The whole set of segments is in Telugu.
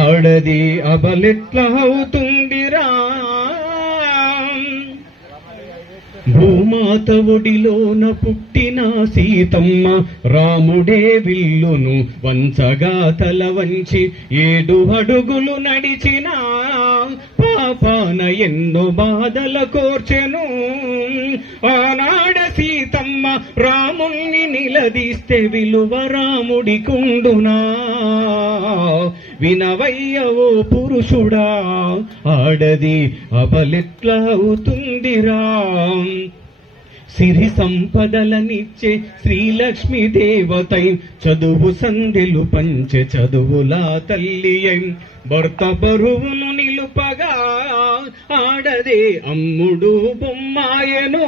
ఆడది అబలెట్ల అవుతుందిరా భూమాత ఒడిలోన పుట్టిన సీతమ్మ రాముడే విల్లును వంచగా తల వంచి 7 అడుగులు నడిచిన పాపాన ఎన్నో బాధల కోర్చెను ఆనాడ సీతమ్మ రాముణ్ణి నిలదీస్తే విలువ రాముడికుండునా వినవయ్య ఓ పురుషుడా ఆడది అబలెట్ల అవుతుందిరా సిరి సంపదలనిచ్చే శ్రీలక్ష్మీ దేవతై చదువు సందెలు పంచె చదువులా తల్లి భర్త బరువును నిలుపగా ఆడదే అమ్ముడు బొమ్మాయను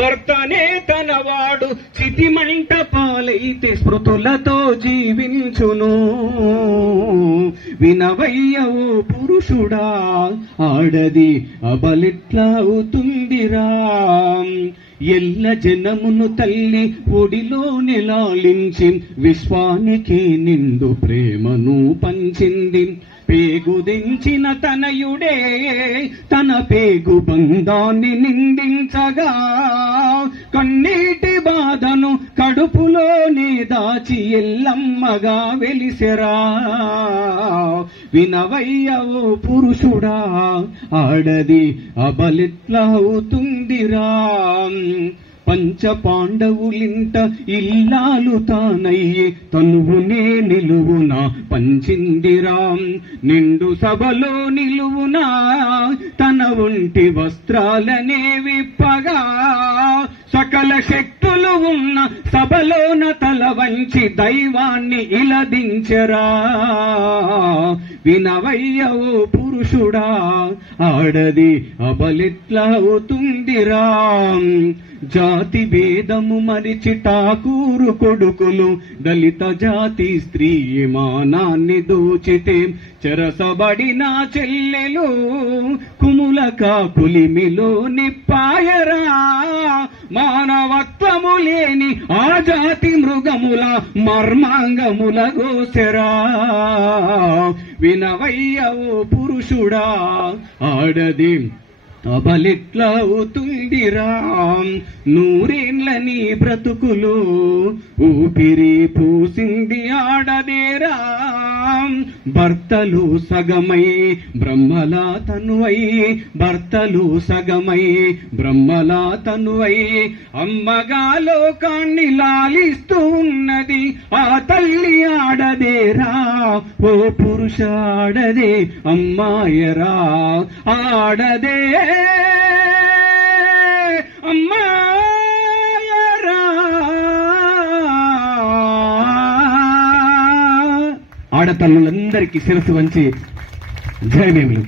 భర్తనే తనవాడు చితిమంట పాలైతే స్మృతులతో జీవించును వినవయ్య ఓ పురుషుడా ఆడది అబలెట్ల అవుతుందిరా ఎల్ల జనమును తల్లి ఒడిలోనే లాలించి విశ్వానికి నిండు ప్రేమను పంచింది పేగుదించిన తనయుడే తన పేగు బంధాన్ని నిందించగా కన్నీటి బాధను కడుపులోనే దాచి ఎల్లమ్మగా వెలిసెరా వినవయ్య ఓ పురుషుడా ఆడది అబలెట్ల అవుతుందిరా పంచ పాండవులింట ఇల్లాలు తానయ్యే తనువునే నిలువున పంచిందిరా నిండు సభలో నిలువునా తన ఒంటి వస్త్రాలనే విప్పగా సకల శక్తులు ఉన్న సభలోన తల వంచి దైవాన్ని ఇలదించరా వినవయ్య ఓ పురుషుడా ఆడది అబలెట్ల అవుతుందిరా జాతి భేదము మరిచి ఠాకూరు కొడుకులు దళిత జాతి స్త్రీ మానాన్ని దోచితే చెరసబడిన చెల్లెలు కుములక కులిమిలో నిప్పాయరా మానవత్వము లేని ఆ జాతి మృగముల మర్మాంగముల గోసెరా వినవయ్య ఓ పురుషుడా ఆడది అబలెట్ల అవుతుందిరా నూరేండ్ల నీ బ్రతుకులు ఊపిరి పూసింది ఆడదేరా భర్తలు సగమై బ్రహ్మలా తనువై భర్తలు సగమై బ్రహ్మలా తనువై అమ్మగా లోకాన్ని లాలిస్తూ ఉన్నది ఆ తల్లి ఆడదేరా ఓ పురుష ఆడదే అమ్మాయరా ఆడదే అమ్మాయరా ఆడతల్లులందరికీ శిరస్సు వంచి జయమేములు.